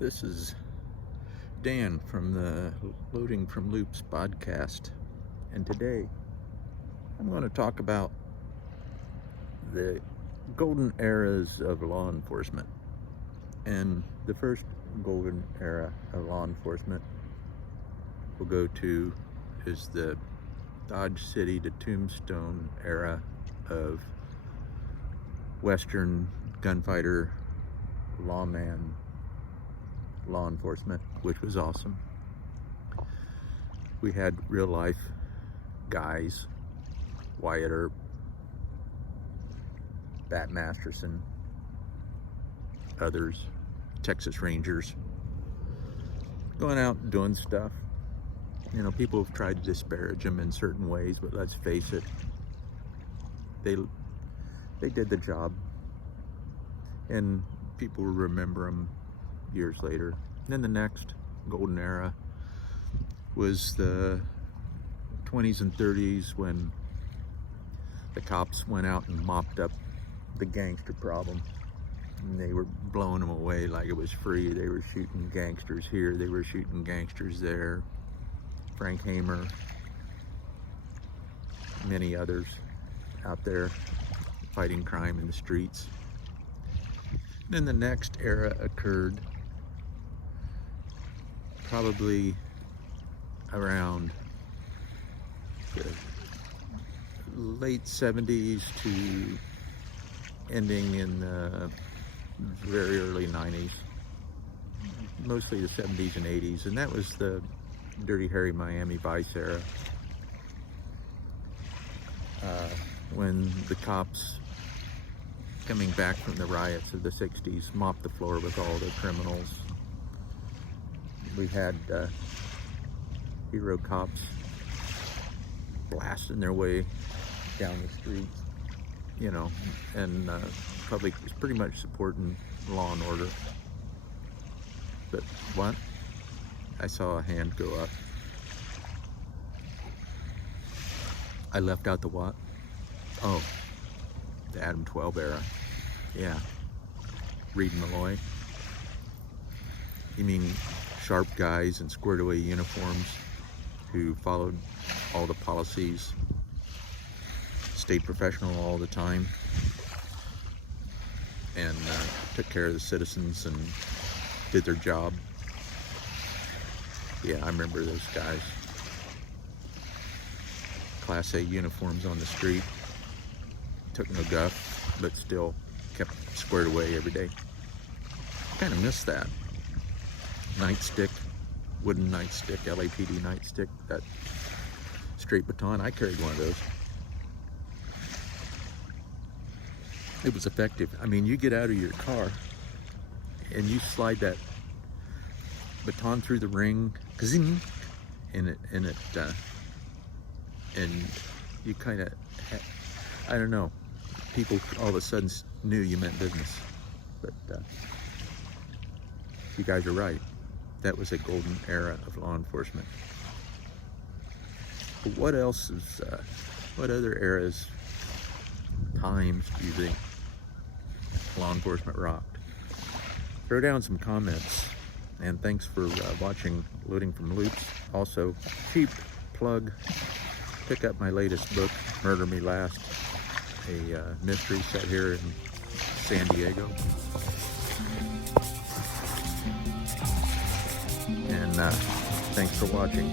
This is Dan from the Loading from Loops podcast, and today I'm going to talk about the golden eras of law enforcement. And the first golden era of law enforcement we'll go to is the Dodge City to Tombstone era of Western gunfighter lawman law enforcement, which was awesome. We had real life guys, Wyatt Earp, Bat Masterson, others, Texas Rangers, going out and doing stuff. You know, people have tried to disparage them in certain ways, but let's face it, they did the job, and people will remember them years later. And then the next golden era was the 20s and 30s, when the cops went out and mopped up the gangster problem. And they were blowing them away like it was free. They were shooting gangsters here, they were shooting gangsters there. Frank Hamer, many others out there fighting crime in the streets. Then the next era occurred probably around the late 70s to ending in the very early 90s, mostly the 70s and 80s, and that was the Dirty Harry Miami Vice era, when the cops, coming back from the riots of the 60s, mopped the floor with all the criminals. We had hero cops blasting their way down the streets, you know, and public was pretty much supporting law and order. But what? I saw a hand go up. I left out the what? Oh, the Adam 12 era. Yeah. Reed and Malloy. You mean sharp guys in squared away uniforms who followed all the policies, stayed professional all the time, and took care of the citizens and did their job. Yeah, I remember those guys. Class A uniforms on the street, took no guff, but still kept squared away every day. Kind of miss that. Nightstick, wooden nightstick, LAPD nightstick, that straight baton. I carried one of those. It was effective. I mean, you get out of your car and you slide that baton through the ring, and you kind of, I don't know, people all of a sudden knew you meant business. But you guys are right. That was a golden era of law enforcement. But what else is, what other eras, times do you think law enforcement rocked? Throw down some comments. And thanks for watching Loading from Loops. Also, cheap plug, pick up my latest book, Murder Me Last, a mystery set here in San Diego. And thanks for watching.